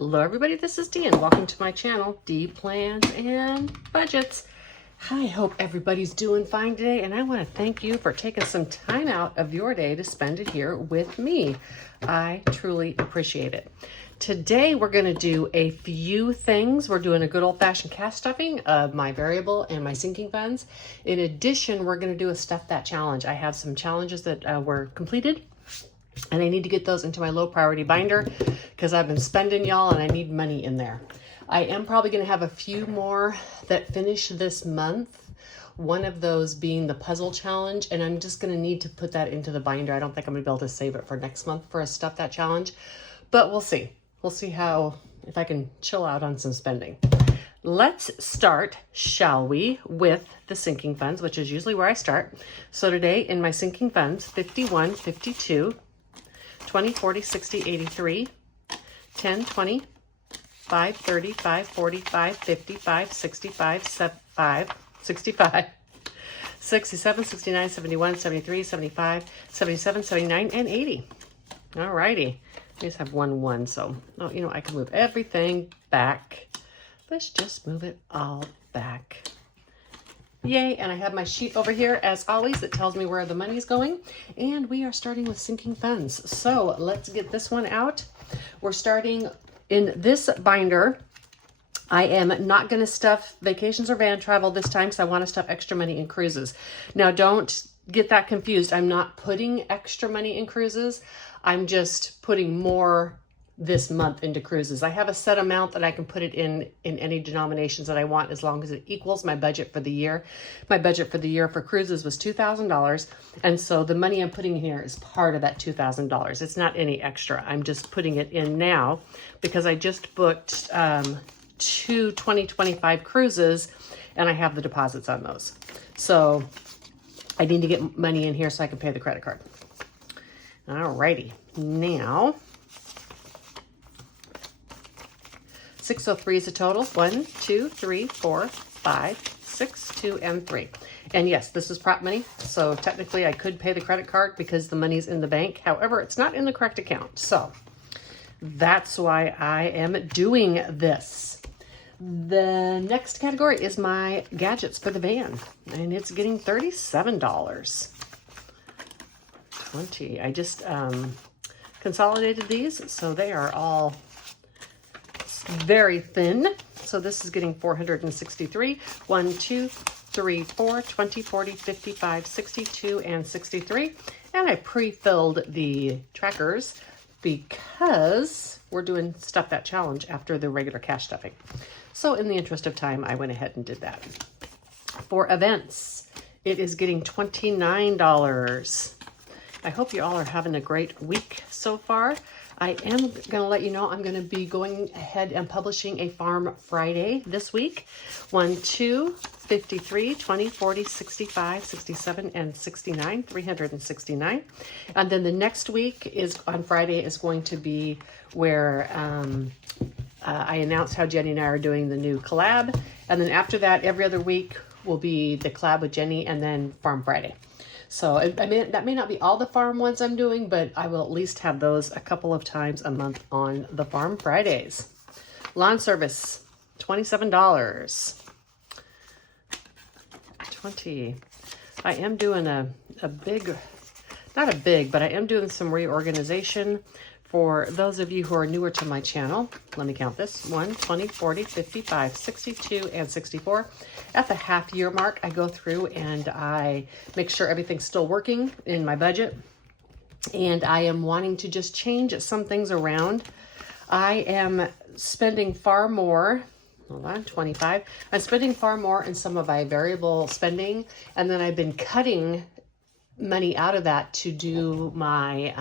Hello everybody, this is Dee and welcome to my channel, Dee Plans and Budgets. I hope everybody's doing fine today, and I want to thank you for taking some time out of your day to spend it here with me. I truly appreciate it. Today we're going to do a few things. We're doing a good old-fashioned cash stuffing of my variable and my sinking funds. In addition, we're going to do a Stuff That challenge. I have some challenges that were completed, and I need to get those into my low priority binder because I've been spending, y'all, and I need money in there. I am probably going to have a few more that finish this month. One of those being the puzzle challenge, and I'm just going to need to put that into the binder. I don't think I'm going to be able to save it for next month for a Stuff That challenge, but we'll see. We'll see if I can chill out on some spending. Let's start, shall we, with the sinking funds, which is usually where I start. So today in my sinking funds, 51, 52, 20, 40, 60, 83, 10, 20, 5, 30, 5, 40, 5, 50, 5, 65, 5, 65, 67, 69, 71, 73, 75, 77, 79, and 80. All righty. I just have one, so, I can move everything back. Let's just move it all back. Yay, and I have my sheet over here, as always, that tells me where the money's going. And we are starting with sinking funds. So let's get this one out. We're starting in this binder. I am not going to stuff vacations or van travel this time because I want to stuff extra money in cruises. Now, don't get that confused. I'm not putting extra money in cruises. I'm just putting more this month into cruises. I have a set amount that I can put it in any denominations that I want, as long as it equals my budget for the year. My budget for the year for cruises was $2,000. And so the money I'm putting here is part of that $2,000. It's not any extra. I'm just putting it in now because I just booked 2 2025 cruises and I have the deposits on those. So I need to get money in here so I can pay the credit card. All righty. Now, 603 is the total. 1, 2, 3, 4, 5, 6, 2, and 3. And yes, this is prop money. So technically I could pay the credit card because the money's in the bank. However, it's not in the correct account. So that's why I am doing this. The next category is my gadgets for the van, and it's getting $37. 20. I just consolidated these, so they are all very thin. So this is getting 463. 1, 2, 3, 4, 20, 40, 55, 62, and 63. And I pre-filled the trackers because we're doing Stuff That challenge after the regular cash stuffing. So in the interest of time, I went ahead and did that. For events, it is getting $29. I hope you all are having a great week so far. I am going to let you know I'm going to be going ahead and publishing a Farm Friday this week. 1, 2, 53, 20, 40, 65, 67, and 69, 369. And then the next week is on Friday is going to be where I announced how Jenny and I are doing the new collab. And then after that, every other week will be the collab with Jenny and then Farm Friday. So that may not be all the farm ones I'm doing, but I will at least have those a couple of times a month on the Farm Fridays. Lawn service, $27. 20. I am doing a big, not a big, but I am doing some reorganization. For those of you who are newer to my channel, let me count this. 1, 20, 40, 55, 62, and 64. At the half year mark, I go through and I make sure everything's still working in my budget. And I am wanting to just change some things around. I am spending far more. Hold on, 25. I'm spending far more in some of my variable spending. And then I've been cutting money out of that to do my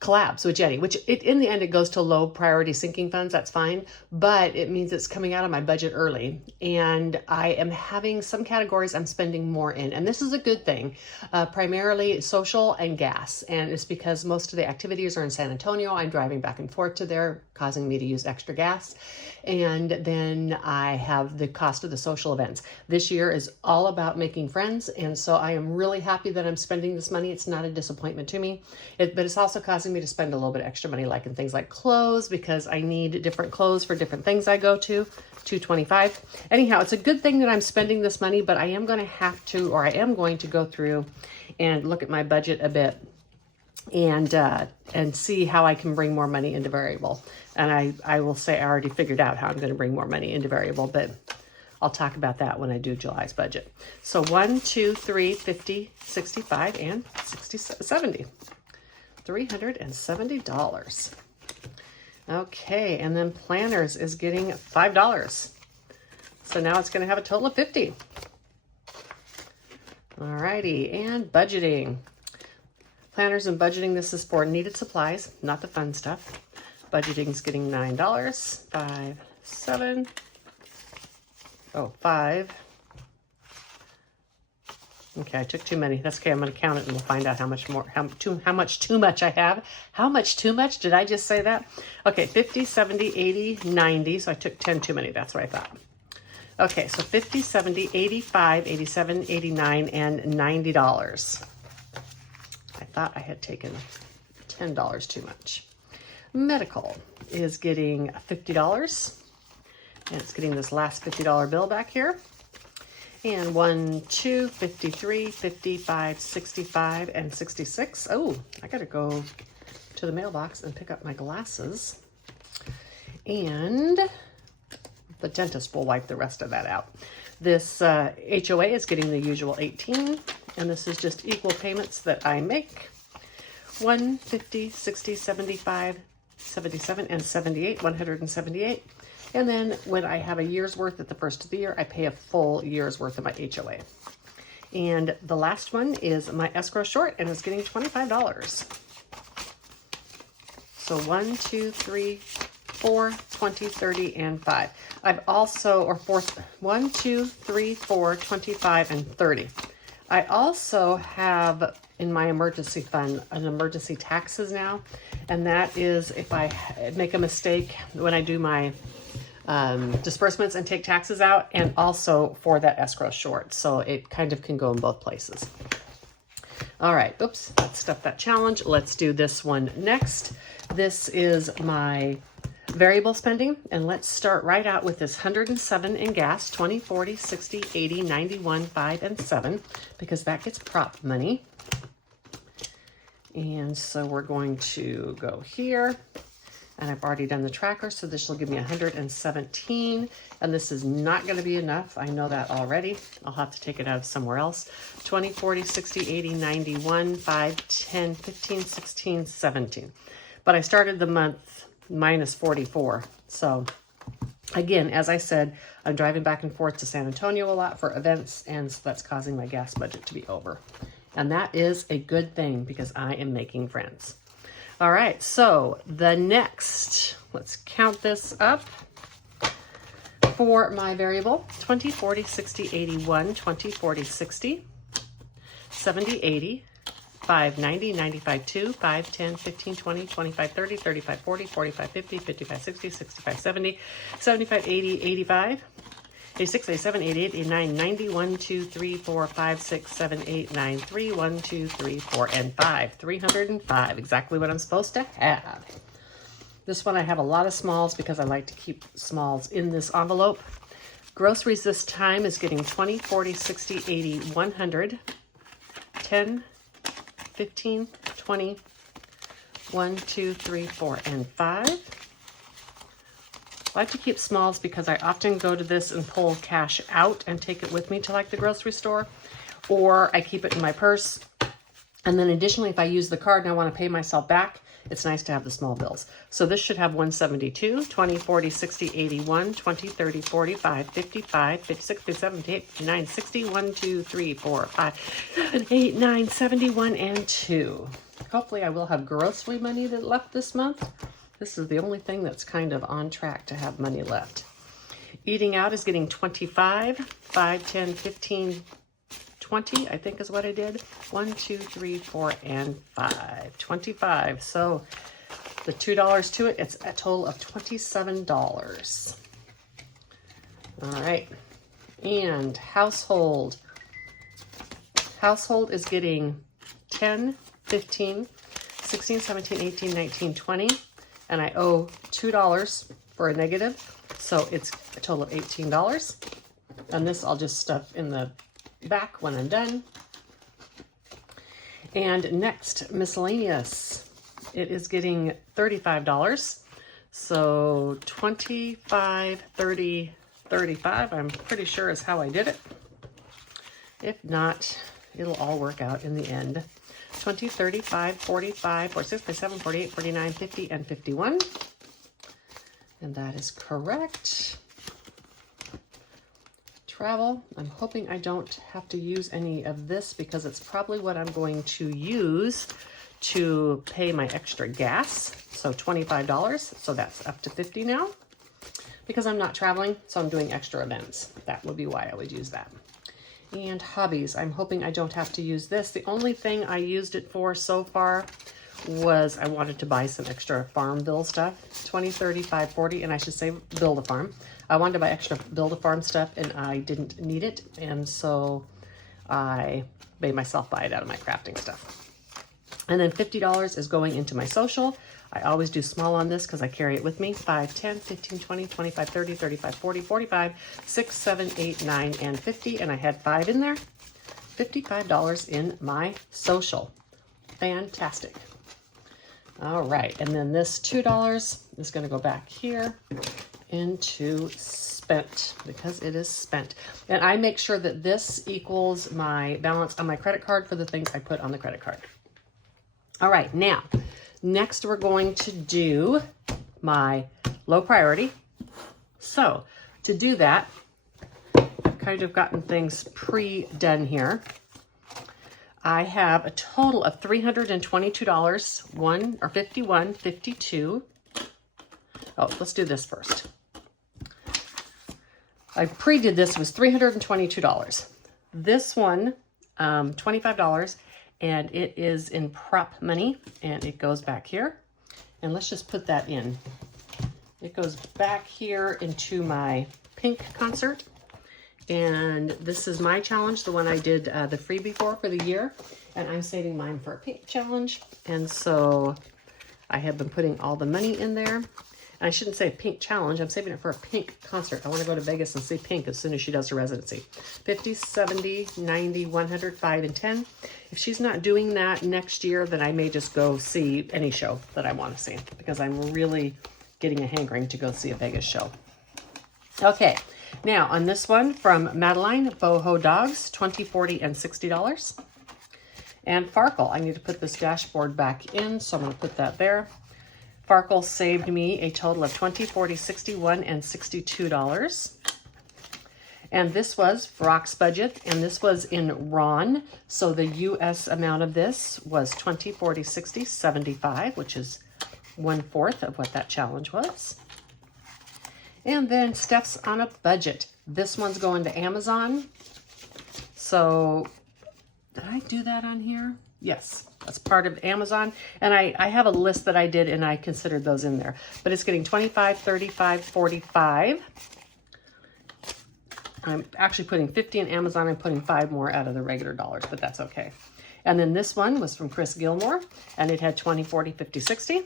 collabs with Jenny, which in the end, it goes to low priority sinking funds. That's fine, but it means it's coming out of my budget early. And I am having some categories I'm spending more in. And this is a good thing, primarily social and gas. And it's because most of the activities are in San Antonio. I'm driving back and forth to there, causing me to use extra gas. And then I have the cost of the social events. This year is all about making friends. And so I am really happy that I'm spending this money. It's not a disappointment to me, but it's also causing me to spend a little bit extra money, like in things like clothes, because I need different clothes for different things I go to. $2.25. Anyhow, it's a good thing that I'm spending this money, but I am going to have to, or I am going to go through and look at my budget a bit and see how I can bring more money into variable. And I will say I already figured out how I'm going to bring more money into variable, but I'll talk about that when I do July's budget. So 1, 2, 3, 50, 65, and 60, 70. $370. Okay, and then planners is getting $5. So now it's going to have a total of 50. Alrighty, and budgeting. Planners and budgeting, this is for needed supplies, not the fun stuff. Budgeting's getting $9. 5, 7. Oh, 5. Okay, I took too many. That's okay. I'm going to count it and we'll find out how much more, how much too much I have. How much too much? Did I just say that? Okay, 50, 70, 80, 90. So I took 10 too many. That's what I thought. Okay, so 50, 70, 85, 87, 89, and $90. I thought I had taken $10 too much. Medical is getting $50. And it's getting this last $50 bill back here. And 1, 2, 53, 55, 65, and 66. Oh, I gotta go to the mailbox and pick up my glasses. And the dentist will wipe the rest of that out. This HOA is getting the usual 18, and this is just equal payments that I make. 1, 50, 60, 75, 77, and 78, 178. And then when I have a year's worth at the first of the year, I pay a full year's worth of my HOA. And the last one is my escrow short, and it's getting $25. So 1, 2, 3, 4, 20, 30, and 5. I've also, or 4, 1, 2, 3, 4, 25, and 30. I also have in my emergency fund an emergency taxes now. And that is if I make a mistake when I do my disbursements and take taxes out, and also for that escrow short. So it kind of can go in both places. All right, oops, let's stuff that challenge. Let's do this one next. This is my variable spending, and let's start right out with this 107 in gas, 20, 40, 60, 80, 91, 5, and 7, because that gets prop money. And so we're going to go here. And I've already done the tracker, so this will give me 117. And this is not going to be enough. I know that already. I'll have to take it out of somewhere else. 20, 40, 60, 80, 91, 5, 10, 15, 16, 17. But I started the month minus 44. So again, as I said, I'm driving back and forth to San Antonio a lot for events, and so that's causing my gas budget to be over. And that is a good thing because I am making friends. All right, so the next, let's count this up for my variable. 20, 40, 60, 81, 20, 40, 60, 70, 80, 5, 90, 95, 2, 5, 10, 15, 20, 25, 30, 35, 40, 45, 50, 55, 60, 65, 70, 75, 80, 85, 86, 87, 88, 89, 90, 1, 2, 3, 4, 5, 6, 7, 8, 9, 3, 1, 2, 3, 4, and 5. 305, exactly what I'm supposed to have. This one I have a lot of smalls because I like to keep smalls in this envelope. Groceries this time is getting 20, 40, 60, 80, 100, 10, 15, 20, 1, 2, 3, 4, and 5. I like to keep smalls because I often go to this and pull cash out and take it with me to like the grocery store, or I keep it in my purse. And then additionally, if I use the card and I want to pay myself back, it's nice to have the small bills. So this should have 172, 20, 40, 60, 81, 20, 30, 45, 55, 56, 57, 58, 59, 60, 1, 2, 3, 4, 5, 7, 8, 9, 71, and 2. Hopefully I will have grocery money that left this month. This is the only thing that's kind of on track to have money left. Eating out is getting 25, 5, 10, 15, 20, I think is what I did. 1, 2, 3, 4, and 5. 25. So the $2 to it, it's a total of $27. All right. And household is getting 10, 15, 16, 17, 18, 19, 20, and I owe $2 for a negative, so it's a total of $18. And this I'll just stuff in the back when I'm done. And next, miscellaneous. It is getting $35. So 25, 30, 35, I'm pretty sure is how I did it. If not, it'll all work out in the end. 20, 35, 45, 46, 47, 48, 49, 50, and 51. And that is correct. Travel, I'm hoping I don't have to use any of this because it's probably what I'm going to use to pay my extra gas. So $25, so that's up to $50 now. Because I'm not traveling, so I'm doing extra events. That would be why I would use that. And hobbies, I'm hoping I don't have to use this. The only thing I used it for so far was I wanted to buy some extra Farmville stuff. 20, 35, 40, and I should say build a farm. I wanted to buy extra build a farm stuff and I didn't need it. And so I made myself buy it out of my crafting stuff. And then $50 is going into my social. I always do small on this because I carry it with me. 5, 10, 15, 20, 25, 30, 35, 40, 45, 6, 7, 8, 9, and 50. And I had 5 in there. $55 in my social. Fantastic. All right. And then this $2 is going to go back here into spent because it is spent. And I make sure that this equals my balance on my credit card for the things I put on the credit card. All right. Now, next, we're going to do my low priority. So to do that, I've kind of gotten things pre-done here. I have a total of $322, 1 or 51, 52. Oh, let's do this first. I pre-did this was $322. This one, $25. And it is in prop money, and it goes back here. And let's just put that in. It goes back here into my pink concert. And this is my challenge, the one I did the freebie for the year. And I'm saving mine for a pink challenge. And so I have been putting all the money in there. And I shouldn't say pink challenge. I'm saving it for a pink concert. I want to go to Vegas and see Pink as soon as she does her residency. 50, 70, 90, 100, 5, and 10. If she's not doing that next year, then I may just go see any show that I want to see because I'm really getting a hankering to go see a Vegas show. Okay, now on this one from Madeline, Boho Dogs, $20, $40, and $60. And Farkle, I need to put this dashboard back in, so I'm going to put that there. Farkle saved me a total of $20, $40, $61, and $62. And this was Brock's budget, and this was in RON. So the US amount of this was $20, $40, $60, $75, which is 1/4 of what that challenge was. And then Steph's on a budget. This one's going to Amazon. So did I do that on here? Yes, that's part of Amazon. And I have a list that I did and I considered those in there. But it's getting 25, 35, 45. I'm actually putting 50 in Amazon and putting 5 more out of the regular dollars, but that's okay. And then this one was from Chris Gilmore, and it had 20, 40, 50, 60.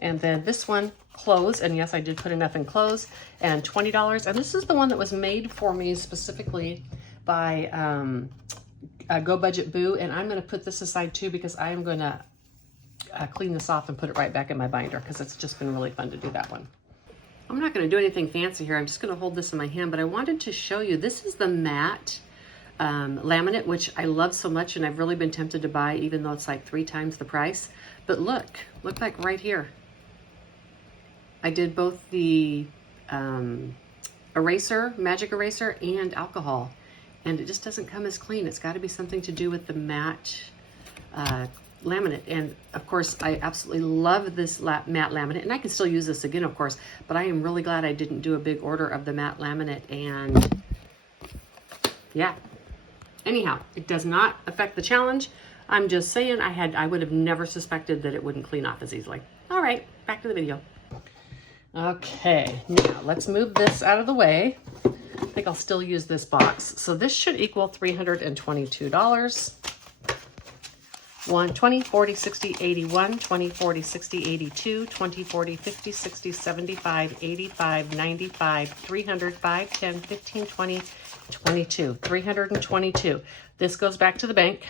And then this one, clothes, and yes, I did put enough in clothes, and $20. And this is the one that was made for me specifically by Go Budget Boo, and I'm going to put this aside too because I am going to clean this off and put it right back in my binder because it's just been really fun to do that one. I'm not going to do anything fancy here. I'm just going to hold this in my hand, but I wanted to show you, this is the matte laminate, which I love so much, and I've really been tempted to buy, even though it's like 3 times the price. But look like right here. I did both the eraser, magic eraser, and alcohol. And it just doesn't come as clean. It's got to be something to do with the matte laminate. And of course, I absolutely love this matte laminate. And I can still use this again, of course. But I am really glad I didn't do a big order of the matte laminate. And yeah. Anyhow, it does not affect the challenge. I'm just saying I would have never suspected that it wouldn't clean off as easily. All right, back to the video. Okay, now let's move this out of the way. I think I'll still use this box. So this should equal $322. 1, 20, 40, 60, 81, 20, 40, 60, 82, 20, 40, 50, 60, 75, 85, 95, 300, 5, 10, 15, 20, 22, 322. This goes back to the bank.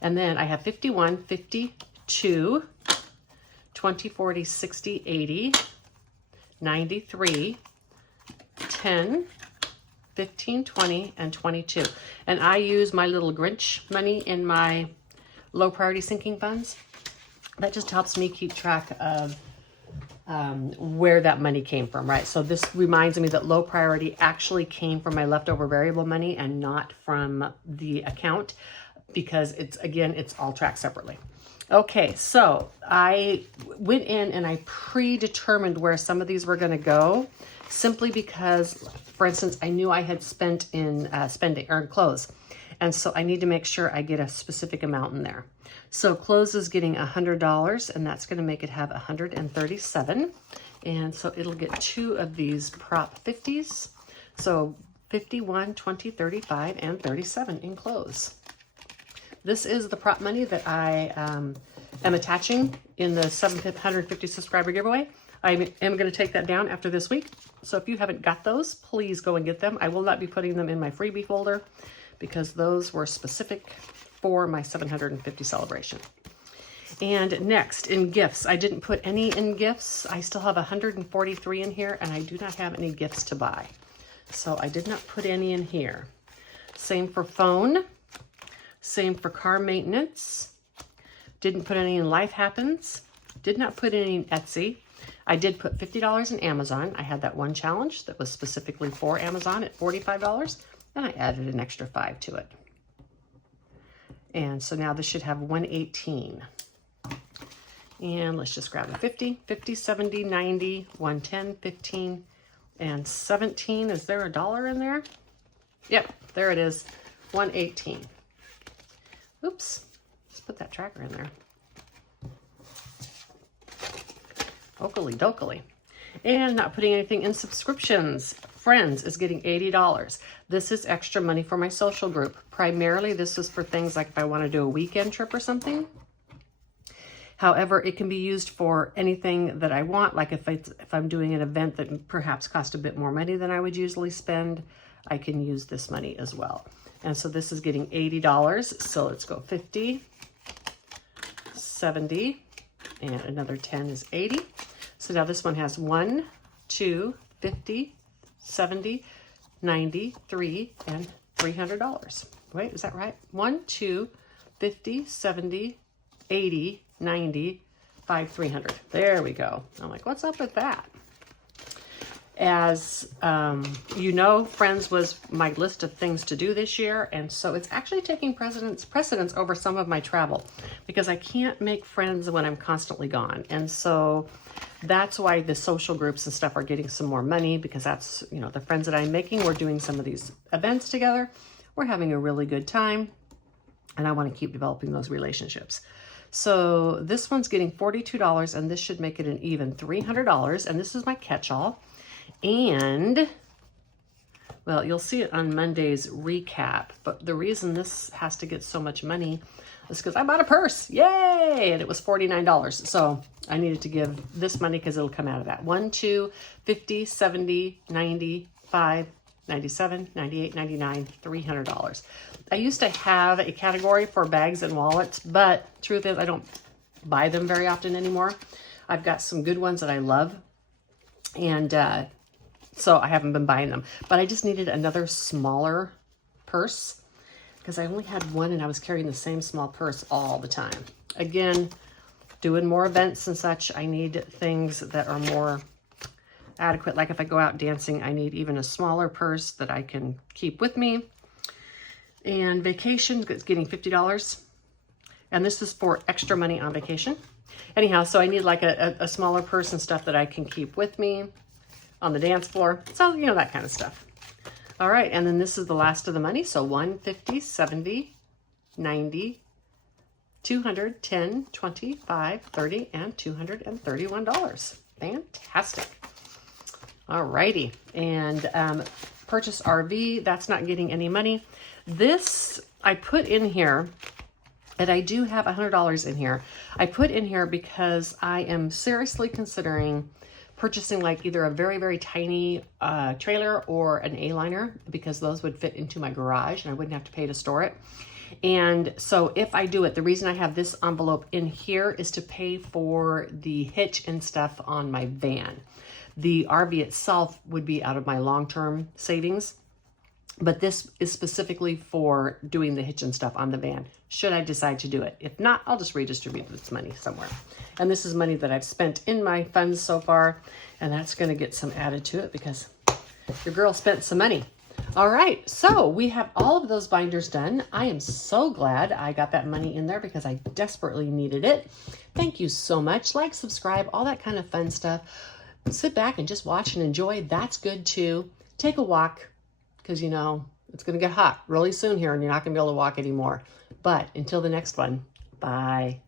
And then I have 51, 52, 20, 40, 60, 80, 93, 10, 15, 20, and 22. And I use my little Grinch money in my low priority sinking funds. That just helps me keep track of where that money came from, right? So this reminds me that low priority actually came from my leftover variable money and not from the account, because it's all tracked separately. Okay, so I went in and I predetermined where some of these were going to go, simply because, for instance, I knew I had spent in spending or clothes. And so I need to make sure I get a specific amount in there. So clothes is getting $100, and that's going to make it have 137. And so it'll get 2 of these prop 50s. So 51, 20, 35, and 37 in clothes. This is the prop money that I am attaching in the 750 subscriber giveaway. I am going to take that down after this week. So if you haven't got those, please go and get them. I will not be putting them in my freebie folder, because those were specific for my 750 celebration. And next, in gifts, I didn't put any in gifts. I still have 143 in here, and I do not have any gifts to buy. So I did not put any in here. Same for phone. Same for car maintenance. Didn't put any in Life Happens. Did not put any in Etsy. I did put $50 in Amazon. I had that one challenge that was specifically for Amazon at $45. And I added an extra 5 to it. And so now this should have 118. And let's just grab a 50, 50, 70, 90, 110, 15, and 17. Is there a dollar in there? Yep, there it is, 118. Oops, let's put that tracker in there. Okily dokily. And not putting anything in subscriptions. Friends is getting $80. This is extra money for my social group. Primarily, this is for things like if I want to do a weekend trip or something. However, it can be used for anything that I want. Like if I'm doing an event that perhaps costs a bit more money than I would usually spend, I can use this money as well. And so this is getting $80. So let's go 50, 70, and another 10 is 80. So now this one has 1, 2, 50, 70, 90, 3, and $300. Wait, is that right? 1, 2, 50, 70, 80, 90, 5, 300. There we go. I'm like, what's up with that? As you know, Friends was my list of things to do this year, and so it's actually taking precedence over some of my travel, because I can't make friends when I'm constantly gone. And so that's why the social groups and stuff are getting some more money, because that's, you know, the friends that I'm making, we're doing some of these events together. We're having a really good time, and I want to keep developing those relationships. So this one's getting $42, and this should make it an even $300, and this is my catch-all. And, well, you'll see it on Monday's recap, but the reason this has to get so much money is because I bought a purse. Yay! And it was $49. So I needed to give this money because it'll come out of that. 1, 2, 50, 70, 95, 97, 98, 99, $300. I used to have a category for bags and wallets, but truth is I don't buy them very often anymore. I've got some good ones that I love, and so I haven't been buying them. But I just needed another smaller purse because I only had one and I was carrying the same small purse all the time. Again, doing more events and such, I need things that are more adequate. Like if I go out dancing, I need even a smaller purse that I can keep with me. And vacation is getting $50. And this is for extra money on vacation. Anyhow, so I need like a smaller purse and stuff that I can keep with me on the dance floor. So, you know, that kind of stuff. All right, and then this is the last of the money. So 150, 70, 90, 200, 10, 25, 30, and $231. Fantastic. All righty, and purchase RV, that's not getting any money. This I put in here And I do have $100 in here. I put in here because I am seriously considering purchasing like either a very, very tiny trailer or an A-liner, because those would fit into my garage and I wouldn't have to pay to store it. And so if I do it, the reason I have this envelope in here is to pay for the hitch and stuff on my van. The RV itself would be out of my long-term savings, but this is specifically for doing the hitch and stuff on the van, should I decide to do it. If not, I'll just redistribute this money somewhere. And this is money that I've spent in my funds so far, and that's going to get some added to it because your girl spent some money. All right, so we have all of those binders done. I am so glad I got that money in there because I desperately needed it. Thank you so much. Like, subscribe, all that kind of fun stuff. Sit back and just watch and enjoy. That's good too. Take a walk, because you know it's going to get hot really soon here and you're not going to be able to walk anymore. But until the next one, bye.